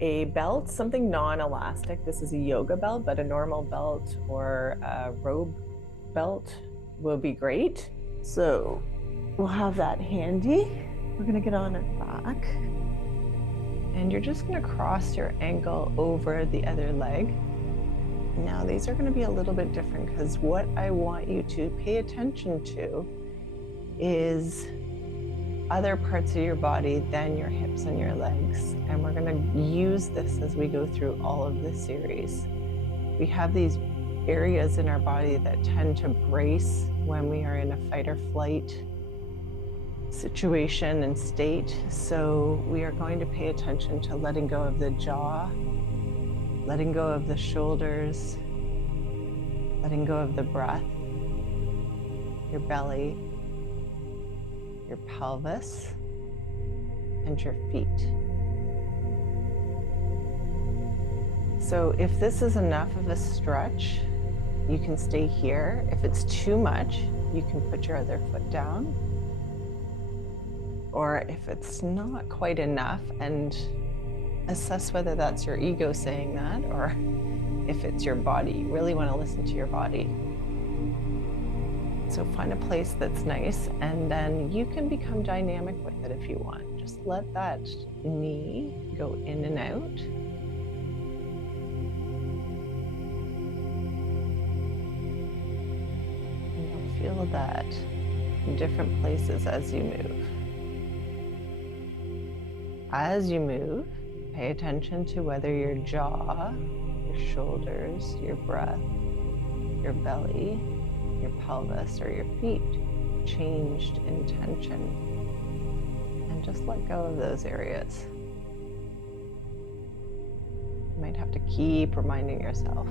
A belt, something non-elastic. This is a yoga belt, but a normal belt or a robe belt will be great. So we'll have that handy. We're gonna get on our back. And you're just gonna cross your ankle over the other leg. Now these are gonna be a little bit different because what I want you to pay attention to is other parts of your body than your hips and your legs. And we're gonna use this as we go through all of this series. We have these areas in our body that tend to brace when we are in a fight or flight situation and state. So we are going to pay attention to letting go of the jaw, letting go of the shoulders, letting go of the breath, your belly, your pelvis, and your feet. So if this is enough of a stretch, you can stay here. If it's too much, you can put your other foot down. Or if it's not quite enough, and assess whether that's your ego saying that or if it's your body. You really want to listen to your body. So find a place that's nice, and then you can become dynamic with it if you want. Just let that knee go in and out. And you'll feel that in different places as you move. As you move, pay attention to whether your jaw, your shoulders, your breath, your belly, your pelvis, or your feet changed in tension. And just let go of those areas. You might have to keep reminding yourself.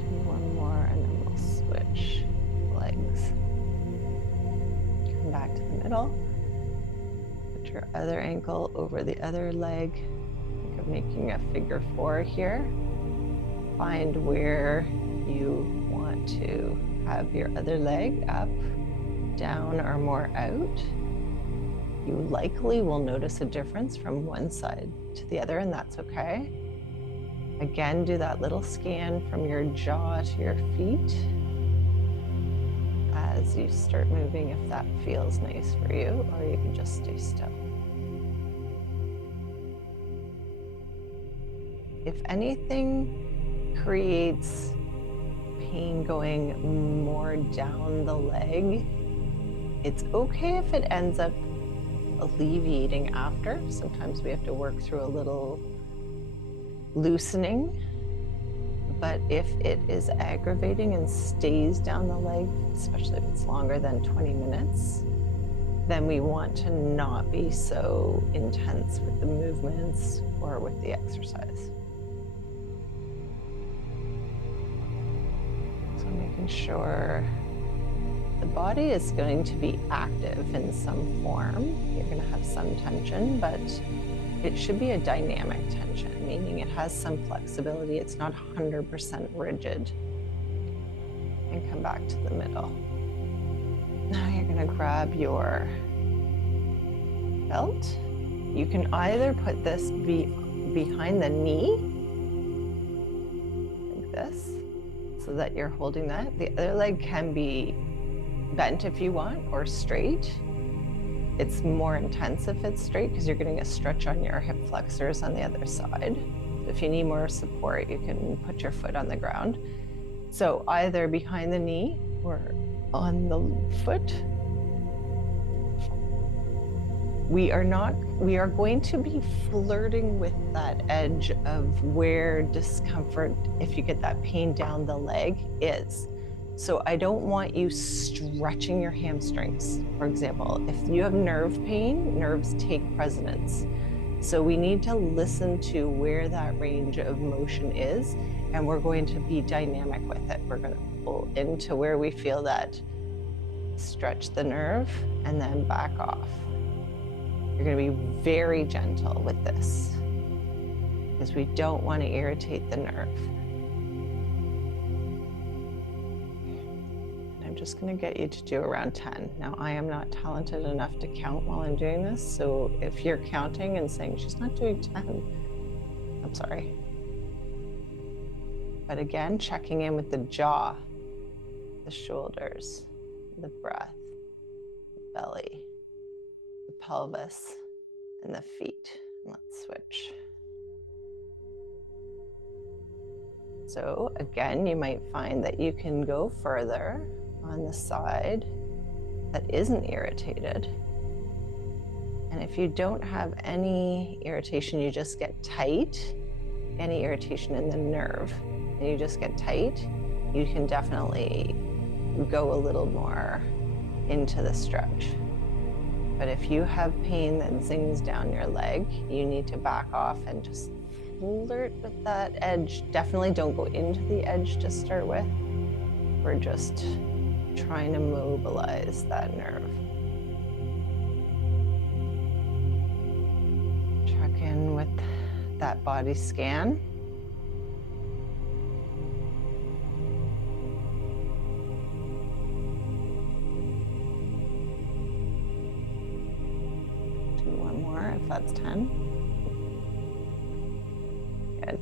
Do one more and then we'll switch legs. Come back to the middle. Put your other ankle over the other leg. Think of making a figure 4 here. Find where you want to have your other leg up, down, or more out. You likely will notice a difference from one side to the other, and that's okay. Again, do that little scan from your jaw to your feet as you start moving, if that feels nice for you, or you can just stay still. If anything creates pain going more down the leg, it's okay if it ends up alleviating after. Sometimes we have to work through a little loosening, but if it is aggravating and stays down the leg, especially if it's longer than 20 minutes, then we want to not be so intense with the movements or with the exercise. Making sure the body is going to be active in some form. You're going to have some tension, but it should be a dynamic tension, meaning it has some flexibility. It's not 100% rigid. And come back to the middle. Now you're going to grab your belt. You can either put this behind the knee, like this, so that you're holding that. The other leg can be bent if you want, or straight. It's more intense if it's straight because you're getting a stretch on your hip flexors on the other side. If you need more support, you can put your foot on the ground. So either behind the knee or on the foot. We are going to be flirting with that edge of where discomfort, if you get that pain down the leg, is. So I don't want you stretching your hamstrings. For example, if you have nerve pain, nerves take precedence. So we need to listen to where that range of motion is, and we're going to be dynamic with it. We're going to pull into where we feel that, stretch the nerve, and then back off. You're going to be very gentle with this because we don't want to irritate the nerve. And I'm just going to get you to do around 10. Now, I am not talented enough to count while I'm doing this, so if you're counting and saying she's not doing 10, I'm sorry. But again, checking in with the jaw, the shoulders, the breath, the belly, the pelvis, and the feet. Let's switch. So again, you might find that you can go further on the side that isn't irritated. And if you don't have any irritation, you just get tight, any irritation in the nerve, and you just get tight, you can definitely go a little more into the stretch. But if you have pain that zings down your leg, you need to back off and just flirt with that edge. Definitely don't go into the edge to start with. We're just trying to mobilize that nerve. Check in with that body scan. Do one more if that's 10. Good.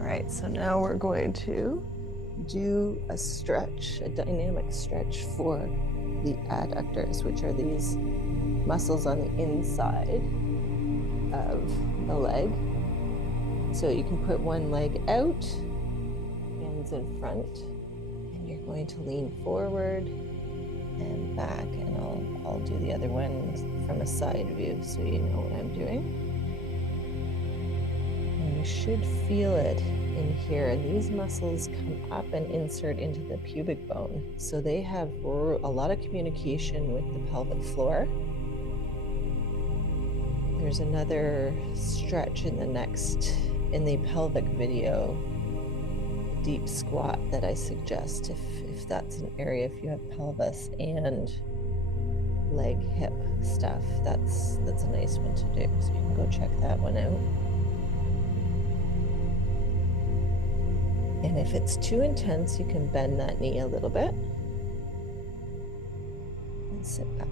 All right, so now we're going to do a stretch, a dynamic stretch for the adductors, which are these muscles on the inside of the leg. So you can put one leg out, hands in front, and you're going to lean forward and back, and I'll do the other one from a side view so you know what I'm doing. And you should feel it in here, and these muscles come up and insert into the pubic bone. So they have a lot of communication with the pelvic floor. There's another stretch in the pelvic video, deep squat, that I suggest if that's an area, if you have pelvis and leg hip stuff, that's a nice one to do. So you can go check that one out. And if it's too intense, you can bend that knee a little bit and sit back.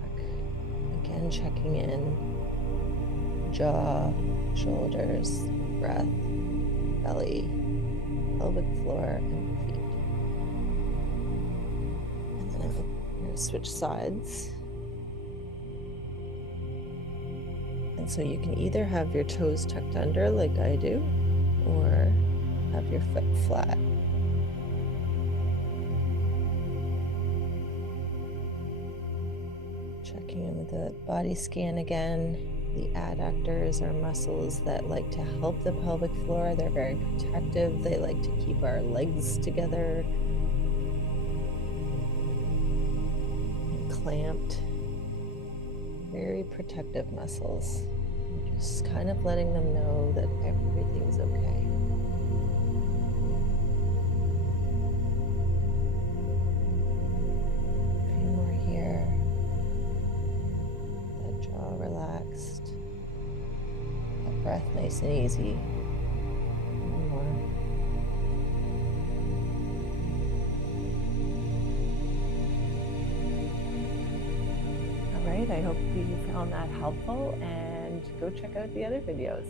Again, checking in, jaw, shoulders, breath, belly, pelvic floor, and feet. And then I'm going to switch sides. And so you can either have your toes tucked under like I do, or have your foot flat. Checking in with the body scan again. The adductors are muscles that like to help the pelvic floor. They're very protective. They like to keep our legs together and clamped. Very protective muscles. Just kind of letting them know that everything's okay. A few more here. That jaw relaxed. That breath nice and easy. One more. All right, I hope you found that helpful, and go check out the other videos.